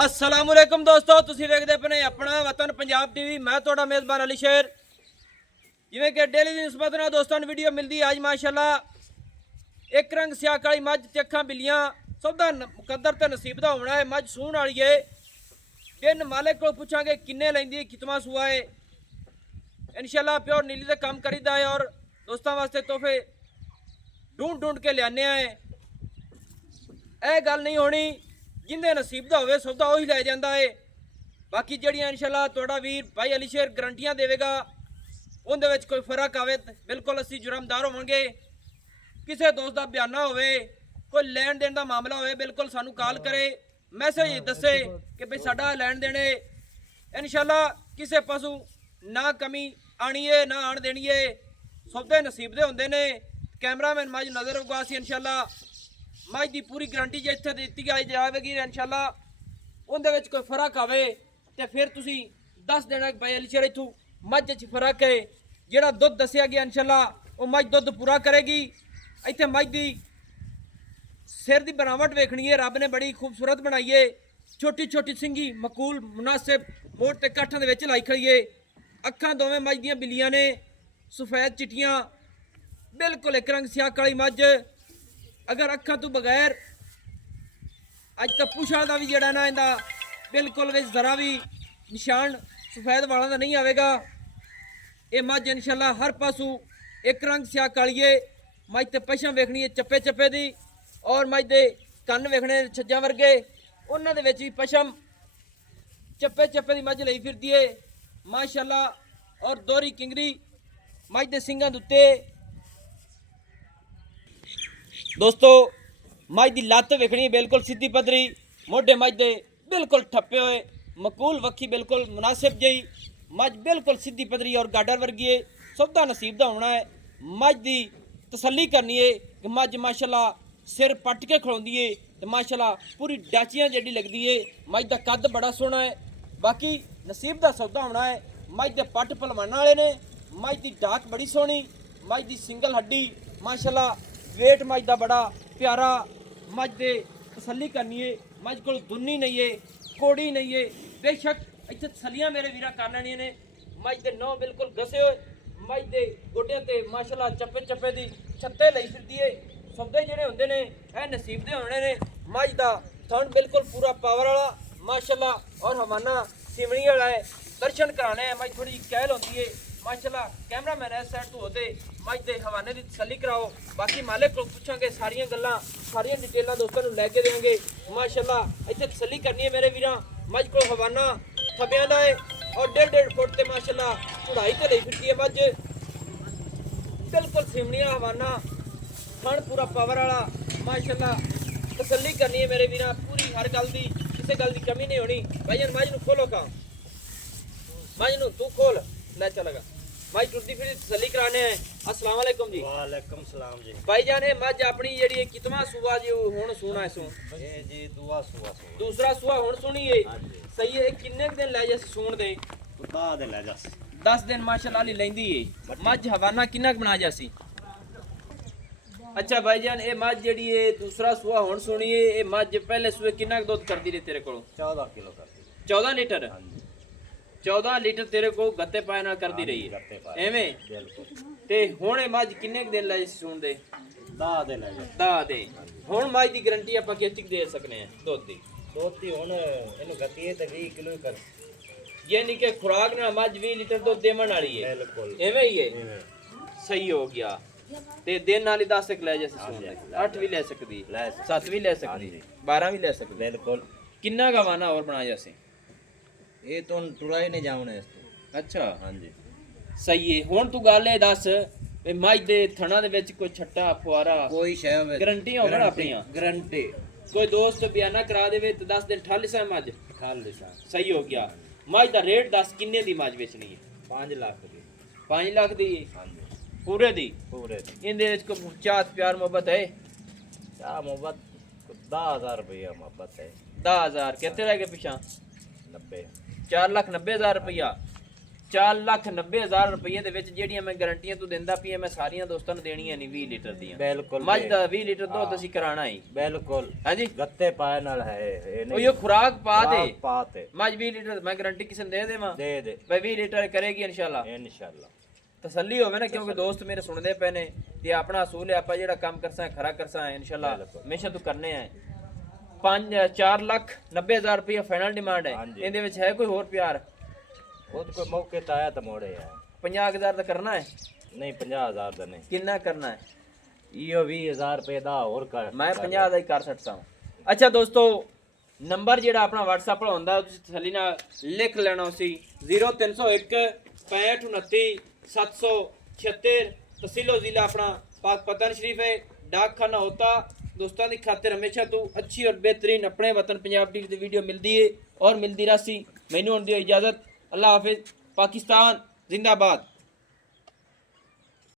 अस्सलामुअलैकुम दोस्तों, तुसीं वेखदे पए अपना वतन पंजाब टीवी। मैं तुहाडा मेज़बान अली शेर। जिवें कि डेली दी निस्बत नाल दोस्तों वीडियो मिलदी अज माशाअल्लाह एक रंग स्याह काली मझ ते अखां बिल्लियां सब दा मुकद्दर ते नसीब दा होना है। मझ सूण वाली है। दिन मालिक को पुछांगे किन्ने लैंदी, कितवां सूआ है। इंशाअल्लाह प्योर नीली दा काम करीदा है और दोस्तों वास्ते तोहफे ढूंढ ढूंढ के लियाने हैं। यह गल नहीं होनी जिंदे नसीब दा होवे सौदा उही लै जांदा है। बाकी जड़ियां इंशाअल्लाह तुहाडा वीर भाई अली शेर गारंटियां देवेगा, उनदे विच कोई फर्क आवे बिल्कुल असीं जुर्मदार होवांगे। किसी दोस्त का बयाना होवे, कोई लैन देन का मामला होवे, बिल्कुल सानू कॉल करे, मैसेज दसे कि भाई साडा लैन देने। इंशाअल्लाह किसी पासों ना कमी आनी है ना आन देनी है। सौदे नसीब दे हुंदे ने। कैमरामैन मज नज़र रखूगा। असीं इंशाअल्लाह मझ की पूरी गारंटी जो इत्थे दी जाएगी इंशाअल्लाह उनदे विच कोई फर्क आवे तो फिर तुसी दस देना भाई अली शेर इत्थों मझ च फर्क है। जिहड़ा दुध दसिया गया इंशाअल्लाह वो मझ दुध पूरा करेगी। इत्थे मझ दी सिर की बनावट वेखनी है, रब ने बड़ी खूबसूरत बनाई है। छोटी छोटी सिंगी मकूल मुनासिब मोड़ ते काठां दे विच लाई खड़ी है। अखां दोवें मझ दियां बिल्लियां ने, सफेद चिट्टियां, बिल्कुल एक रंग स्याह काली मझ। अगर अखा तो बगैर अज तक पुछा का भी जड़ा ना इंदा बिल्कुल भी जरा भी निशान सफेद वालों का नहीं आएगा। ये मझ इंशाअल्लाह हर पासू एक रंग स्याह कालीए। मझ ते पछम वेखनी है चप्पे चप्पे दी और मझ दे कन्न वेखने छज्जा वर्गे, उन्हां दे विच भी पछम चप्पे चप्पे दी मझ लई फिरदी है माशाअल्लाह। और दोहरी किंगरी मझ दे सिंगां दे उत्ते दोस्तों मझ की लत्त वेखनी बिल्कुल सीधी पदरी, मोढे मझ दे बिल्कुल ठप्पे हुए, मकूल वक्खी बिल्कुल मुनासिब जी मझ बिल्कुल सीधी पदरी और गाडर वर्गी है। सबका नसीब का होना है। मझ की तसल्ली करनी है कि मझ माशाअल्लाह सिर पट के खड़ोंदी है तो माशाअल्लाह पूरी डाचियां जेडी लगती है। मझ का कद बड़ा सोहना है। बाकी नसीब का सौदा होना है। मझ के पट पलवाना वाले ने। मझ की डाक बड़ी सोहनी, मझ की सिंगल हड्डी माशाअल्लाह, वेट मझ का बड़ा प्यारा। मझ दे तसल्ली करनी है। मझ को दुन्नी नहीं है, कोड़ी नहीं है। बेशक इत्थे तसलियां मेरे वीरा कर लैनियां ने। मझ दे नौ बिल्कुल घसे हुए, मझ दे गोड्डियां ते माशाअल्लाह चप्पे चप्पे दी छत्ते लई फिरदी है। सौदे जिहड़े हुंदे ने ए नसीब दे होने ने। मझ दा थन बिल्कुल पूरा पावर वाला माशाअल्लाह और हवाना सिमणी वाला है। दर्शन कराने हैं। मझ थोड़ी कहल होती है माशाअल्लाह। कैमरामैन इस साइड तो होते मझ दे हवाने की तसल्ली कराओ। बाकी मालिक को पूछांगे सारियां गल्लां सारियां डिटेलां दोस्तों को लैके देंगे माशाअल्लाह। इत्थे तसल्ली करनी है मेरे वीरां। मझ को हवाना थब्बियां दा है और 1.5 फुट ते माशाअल्लाह चढ़ाई ते लई फिरदी है। मझ बिल्कुल सिमणिया हवाना, थन पूरा पावर वाला माशाअल्लाह। तसल्ली करनी है मेरे वीरां पूरी, हर गल दी किसी गल की कमी नहीं होनी। भाईजान मझ नूं खोलो का, मझ नूं तू खोल ले चलेगा। भाई टुरदी फिर तसल्ली कराने हैं। अस्सलाम वालेकुम जी। वालेकुम सलाम जी। भाईजान ये मझ अपनी जेड़ी कितवा सूआ जी हुण सुना है ये जी दूसरा सूआ हुण सुनी है। सही है। किन्ने दिन लै जैसे सूण दे? 10 दिन ले जास 10 दिन माशाअल्लाह ली लैंदी है। मझ हवाना किन्ना बना जासी? अच्छा भाईजान ये मझ जेड़ी है दूसरा सूआ हुण सुनी है, ये मझ पहले सूए किन्ना दुध करदी रही तेरे कोलों? 14 किलो करती 14 लीटर। 14 लीटर तेरे को गत्ते पाए नाल करदी रही है एवें। ते हुण मझ किन्ने दिन लै सूण दे? 10 दिन ले जा 10 दे। हुण मझ दी गारंटी आपां कितनी दे सकने हैं दुध दी? दोती हुण इनु गतीए ते 20 किलो ही कर। यानी कि खुराक ना मझ 20 लीटर दुध देवन वाली है। बिल्कुल एवें ही है। सही हो गया। ते दिन नाली 10 तक ले जैसे सूण दे 8 भी ले सकदी, 7 भी ले सकदी, 12 भी ले सकदी। बिल्कुल। किन्ना का वाना और बना जैसे? ये तो टुराई नहीं जावने इस तो। अच्छा हां जी सही है। हुण तू गल ए दस भी मझ दे थणा दे विच कोई छट्टा फुआरा कोई शय होवे गारंटी होवे अपनियां? गारंटी। कोई दोस्त बयाना करा देवे तो 10 दिन ठल सा मझ खाली सा। सही हो गया। मझ दा रेट 10 किन्ने दी मझ बेचनी है? 5 लाख दी। 5 लाख दी हां जी पूरे दी? पूरे दी। इंदे विच कोई चाहत प्यार मोहब्बत है? क्या मोहब्बत 10,000 रुपया मोहब्बत है। 10,000 कितने रह गए पिछा? 90 4,90,000 रुपया। 4,90,000 ਰੁਪਏ ਦੇ ਵਿੱਚ ਜਿਹੜੀਆਂ ਮੈਂ ਗਾਰੰਟੀਆਂ ਤੂੰ ਦਿੰਦਾ ਪਈ ਮੈਂ ਸਾਰੀਆਂ ਦੋਸਤਾਂ ਨੂੰ ਦੇਣੀਆਂ ਨਹੀਂ 20 ਲੀਟਰ ਦੀਆਂ ਬਿਲਕੁਲ ਮੱਝ ਦਾ 20 ਲੀਟਰ ਦੁੱਧ ਅਸੀਂ ਕਰਾਣਾ ਹੀ ਬਿਲਕੁਲ ਹਾਂਜੀ ਗੱਤੇ ਪਾਏ ਨਾਲ ਹੈ ਇਹ ਉਹ ਖੁਰਾਕ ਪਾ ਦੇ ਪਾਤੇ ਮੱਝ 20 ਲੀਟਰ ਮੈਂ ਗਾਰੰਟੀ ਕਿਸੇ ਨੂੰ ਦੇ ਦੇਵਾਂ ਦੇ ਦੇ ਬਈ 20 ਲੀਟਰ ਕਰੇਗੀ ਇਨਸ਼ਾਅੱਲਾ ਤਸੱਲੀ ਹੋਵੇ ਨਾ ਕਿਉਂਕਿ ਦੋਸਤ ਮੇਰੇ ਸੁਣਦੇ ਪਏ ਨੇ ਤੇ ਆਪਣਾ ਅਸੂਲ ਹੈ ਆਪਾਂ ਜਿਹੜਾ ਕੰਮ ਕਰਸਾਂ ਖਰਾ ਕਰਸਾਂ ਇਨਸ਼ਾਅੱਲਾ ਹਮੇਸ਼ਾ ਤੂੰ ਕਰਨੇ ਆ 4,90,000 ਰੁਪਏ ਫਾਈਨਲ ਡਿਮਾਂਡ ਹੈ ਇਹਦੇ ਵਿੱਚ ਹੈ ਕੋਈ ਹੋਰ ਪਿਆਰ ਉਹ ਕੋਈ ਮੌਕੇ ਤੇ ਆਇਆ ਤਾਂ ਮੋੜੇ ਆ 50,000 ਦਾ ਕਰਨਾ ਹੈ ਨਹੀਂ 50,000 ਦਾ ਨਹੀਂ ਕਿੰਨਾ ਕਰਨਾ ਹੈ ਇਹੋ 20,000 ਰੁਪਏ ਦਾ ਹੋਰ ਕਰ ਮੈਂ 50 ਦਾ ਹੀ ਕਰ ਸਕਦਾ ਹਾਂ ਅੱਛਾ ਦੋਸਤੋ ਨੰਬਰ ਜਿਹੜਾ ਆਪਣਾ WhatsApp ਵਾਲਾ ਹੁੰਦਾ ਤੁਸੀਂ ਥੱਲੇ ਨਾਲ ਲਿਖ ਲੈਣਾ ਸੀ 0301 6529 776 तहसीलो जिला अपना पाक पतन शरीफ है डाक खाना होता दोस्तों की खातिर हमेशा तू अच्छी और बेहतरीन अपने वतन पंजाब टीवी की वीडियो मिलती है और मिलती रही मैनू होने दी इजाज़त अल्लाह हाफिज पाकिस्तान जिंदाबाद।